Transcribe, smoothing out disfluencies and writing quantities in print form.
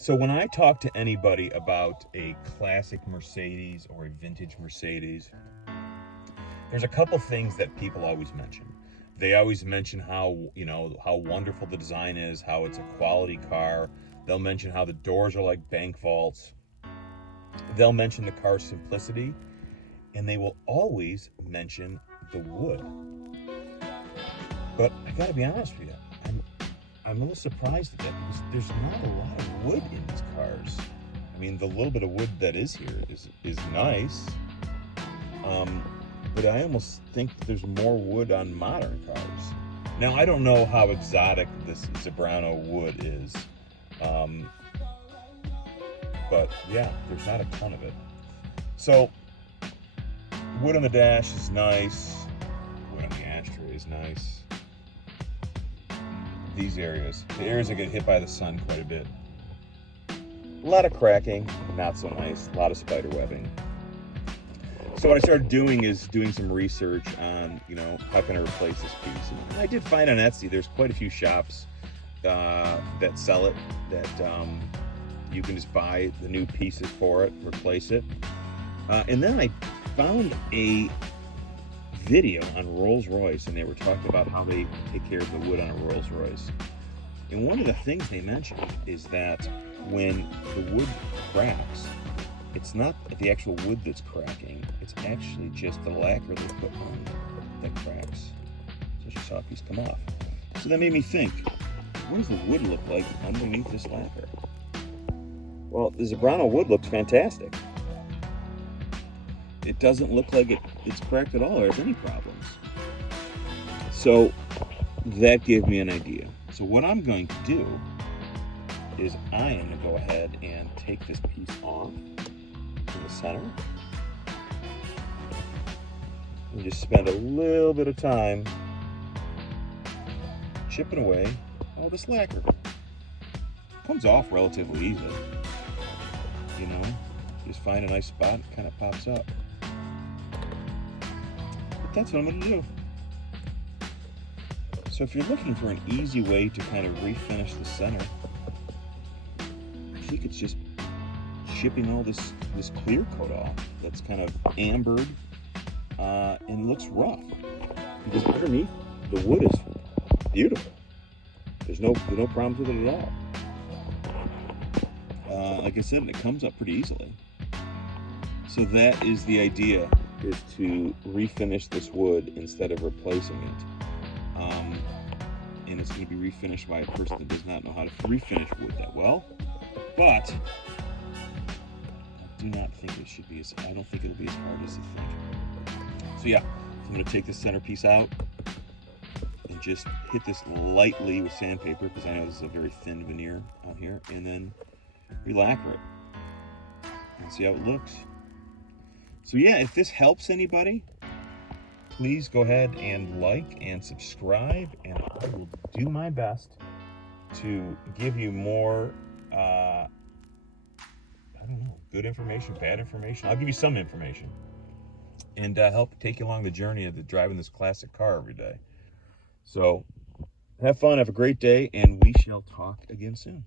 So when I talk to anybody about a classic Mercedes or a vintage Mercedes, there's a couple things that people always mention. They always mention how, how wonderful the design is, how it's a quality car. They'll mention how the doors are like bank vaults. They'll mention the car's simplicity, and they will always mention the wood. But I gotta be honest with you, I'm a little surprised at that because there's not a lot of wood in these cars. I mean, the little bit of wood that is here is nice, but I almost think there's more wood on modern cars. Now, I don't know how exotic this Zebrano wood is, but yeah, there's not a ton of it. So, wood on the dash is nice. Wood on the ashtray is nice. These areas, the areas that get hit by the sun quite a bit. A lot of cracking, not so nice. A lot of spider webbing. So what I started doing is doing some research on, how can I replace this piece? And I did find on Etsy, there's quite a few shops that sell it, that you can just buy the new pieces for it, replace it. And then I found a video on Rolls-Royce, and they were talking about how they take care of the wood on a Rolls-Royce. And one of the things they mentioned is that when the wood cracks, it's not the actual wood that's cracking, it's actually just the lacquer they put on that cracks. So you saw a piece come off. So that made me think, what does the wood look like underneath this lacquer? Well, the Zebrano wood looks fantastic. It doesn't look like it's cracked at all or has any problems. So that gave me an idea. So what I'm going to do is I am going to go ahead and take this piece off in the center and just spend a little bit of time chipping away all this lacquer. It comes off relatively easily. Just find a nice spot, it kind of pops up. But that's what I'm going to do. So if you're looking for an easy way to kind of refinish the center, I think it's just chipping all this clear coat off that's kind of ambered and looks rough. Because underneath, the wood is beautiful. There's no problems with it at all. Like I said, it comes up pretty easily. So that is the idea, is to refinish this wood instead of replacing it. And it's going to be refinished by a person that does not know how to refinish wood that well. But I do not think it should be I don't think it'll be as hard as you think. So yeah, I'm going to take this centerpiece out and just hit this lightly with sandpaper, because I know this is a very thin veneer on here, and then re-lacquer it and see how it looks. So yeah, if this helps anybody, please go ahead and like and subscribe, and I will do my best to give you more, I don't know, good information, bad information. I'll give you some information and help take you along the journey of driving this classic car every day. So have fun, have a great day, and we shall talk again soon.